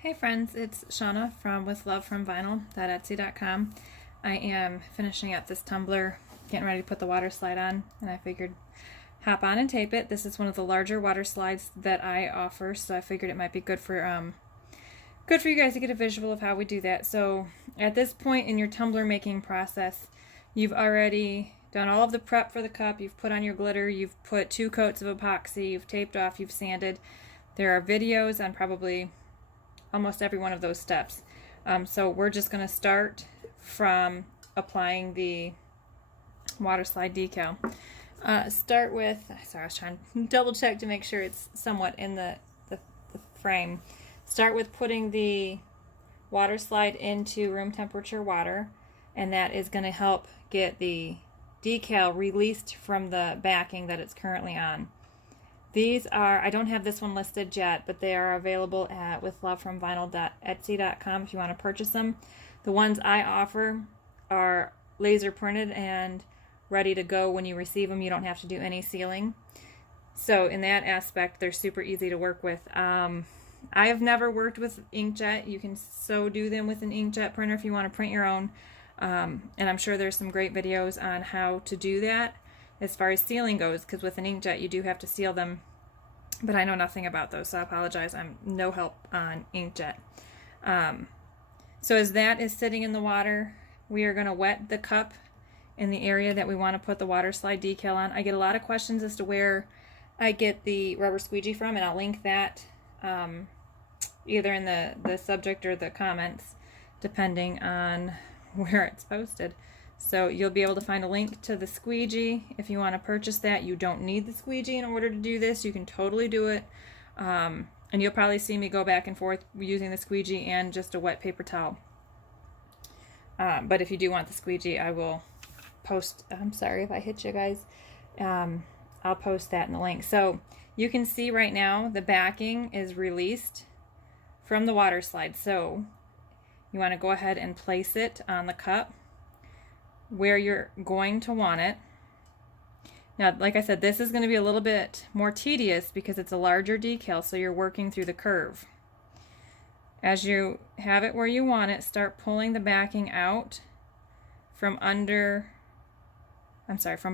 Hey friends, it's Shauna from withlovefromvinyl.etsy.com. I am finishing up this tumbler, getting ready to put the water slide on, and I figured hop on and tape it. This is one of the larger water slides that I offer, so I figured it might be good for you guys to get a visual of how we do that. So at this point in your tumbler making process, you've already done all of the prep for the cup. You've put on your glitter, you've put 2 coats of epoxy, you've taped off, you've sanded. There are videos on probably almost every one of those steps. So we're just going to start from applying the water slide decal. Start with, sorry, I was trying to double check to make sure it's somewhat in the frame. Start with putting the water slide into room temperature water, and that is going to help get the decal released from the backing that it's currently on. These are, I don't have this one listed yet, but they are available at withlovefromvinyl.etsy.com if you want to purchase them. The ones I offer are laser printed and ready to go when you receive them. You don't have to do any sealing. So in that aspect, they're super easy to work with. I have never worked with inkjet. You can so do them with an inkjet printer if you want to print your own. And I'm sure there's some great videos on how to do that as far as sealing goes, because with an inkjet you do have to seal them, but I know nothing about those, so I apologize. I'm no help on inkjet. So as that is sitting in the water, we are going to wet the cup in the area that we want to put the water slide decal on. I get a lot of questions as to where I get the rubber squeegee from, and I'll link that either in the subject or the comments, depending on where it's posted. So you'll be able to find a link to the squeegee if you want to purchase that. You don't need the squeegee in order to do this. You can totally do it. And you'll probably see me go back and forth using the squeegee and just a wet paper towel. But if you do want the squeegee, I will post, I'm sorry if I hit you guys. I'll post that in the link. So you can see right now the backing is released from the water slide. So you want to go ahead and place it on the cup where you're going to want it. Now, like I said, this is going to be a little bit more tedious because it's a larger decal, so you're working through the curve. As you have it where you want it, start pulling the backing out from from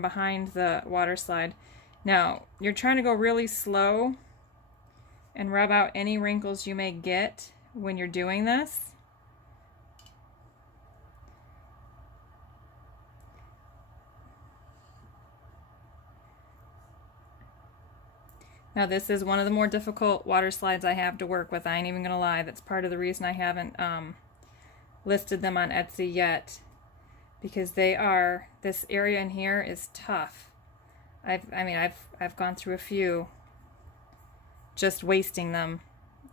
behind the water slide. Now, you're trying to go really slow and rub out any wrinkles you may get when you're doing this. Now this is one of the more difficult water slides I have to work with. I ain't even gonna lie. That's part of the reason I haven't listed them on Etsy yet, because this area in here is tough. I've gone through a few just wasting them,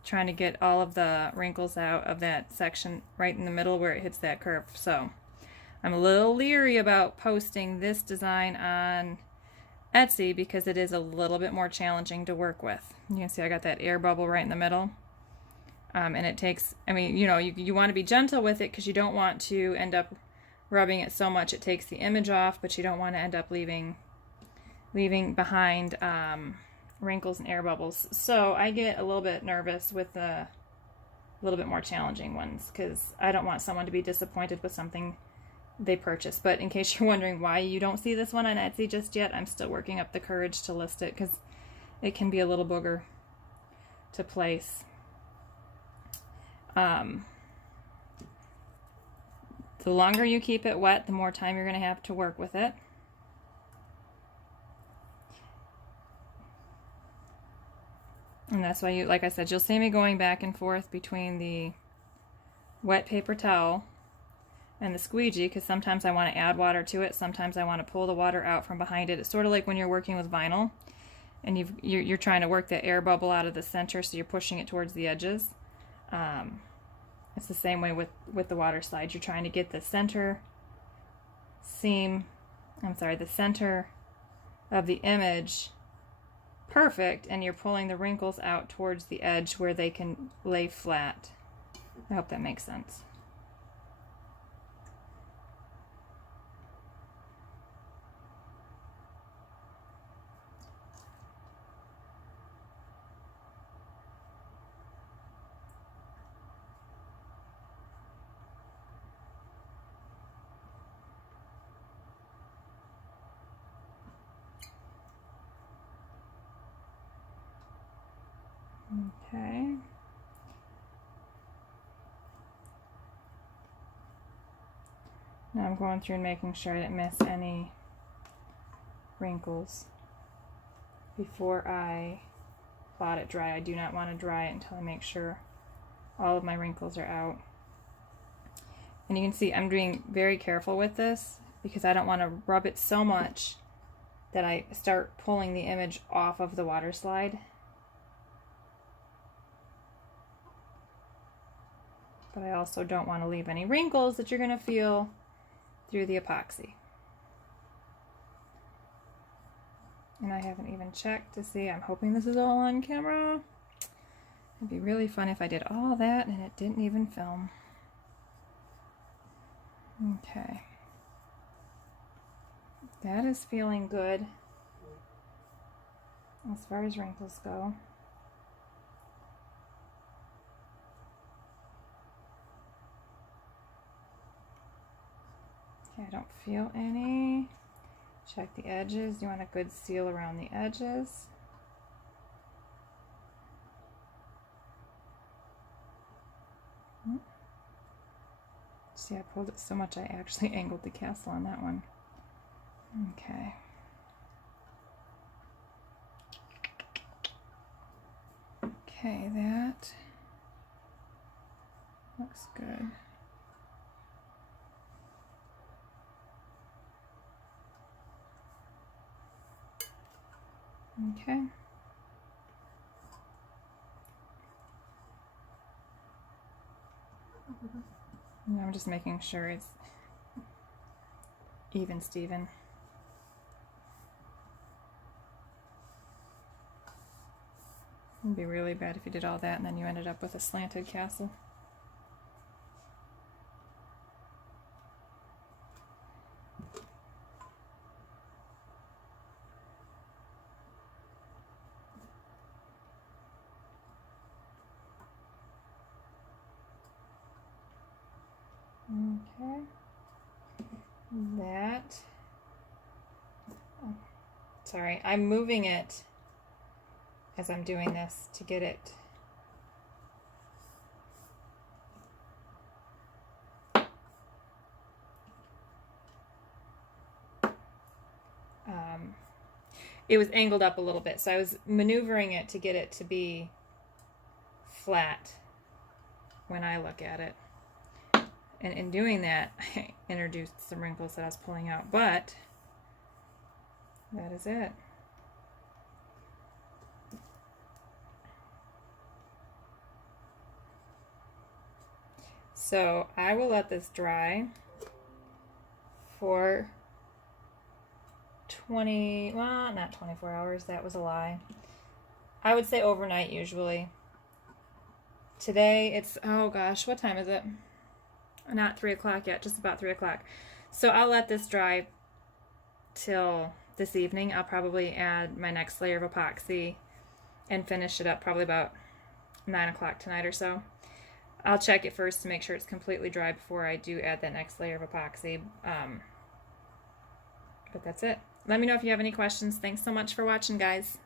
trying to get all of the wrinkles out of that section right in the middle where it hits that curve. So I'm a little leery about posting this design on Etsy because it is a little bit more challenging to work with. You can see I got that air bubble right in the middle. And it takes, you want to be gentle with it because you don't want to end up rubbing it so much it takes the image off, but you don't want to end up leaving behind wrinkles and air bubbles. So I get a little bit nervous with the little bit more challenging ones because I don't want someone to be disappointed with something they purchase. But in case you're wondering why you don't see this one on Etsy just yet, I'm still working up the courage to list it because it can be a little booger to place. The longer you keep it wet, the more time you're going to have to work with it. And that's why, like I said, you'll see me going back and forth between the wet paper towel and the squeegee, because sometimes I want to add water to it, sometimes I want to pull the water out from behind it. It's sort of like when you're working with vinyl and you're trying to work the air bubble out of the center, so you're pushing it towards the edges. It's the same way with the water slide. You're trying to get the center the center of the image perfect, and you're pulling the wrinkles out towards the edge where they can lay flat. I hope that makes sense. Okay. Now I'm going through and making sure I didn't miss any wrinkles before I let it dry. I do not want to dry it until I make sure all of my wrinkles are out. And you can see I'm being very careful with this because I don't want to rub it so much that I start pulling the image off of the water slide. But I also don't want to leave any wrinkles that you're going to feel through the epoxy. And I haven't even checked to see. I'm hoping this is all on camera. It'd be really fun if I did all that and it didn't even film. Okay. That is feeling good as far as wrinkles go. Okay, I don't feel any. Check the edges. You want a good seal around the edges. See, I pulled it so much I actually angled the castle on that one. Okay. Okay, that looks good. Okay. And I'm just making sure it's even Steven. It'd be really bad if you did all that and then you ended up with a slanted castle. Okay. That. Oh, sorry, I'm moving it as I'm doing this to get it it was angled up a little bit, so I was maneuvering it to get it to be flat when I look at it. And in doing that, I introduced some wrinkles that I was pulling out, but that is it. So I will let this dry for not 24 hours, that was a lie. I would say overnight usually. Today it's, oh gosh, what time is it? Not 3 o'clock yet, just about 3 o'clock. So I'll let this dry till this evening. I'll probably add my next layer of epoxy and finish it up probably about 9 o'clock tonight or so. I'll check it first to make sure it's completely dry before I do add that next layer of epoxy. But that's it. Let me know if you have any questions. Thanks so much for watching, guys.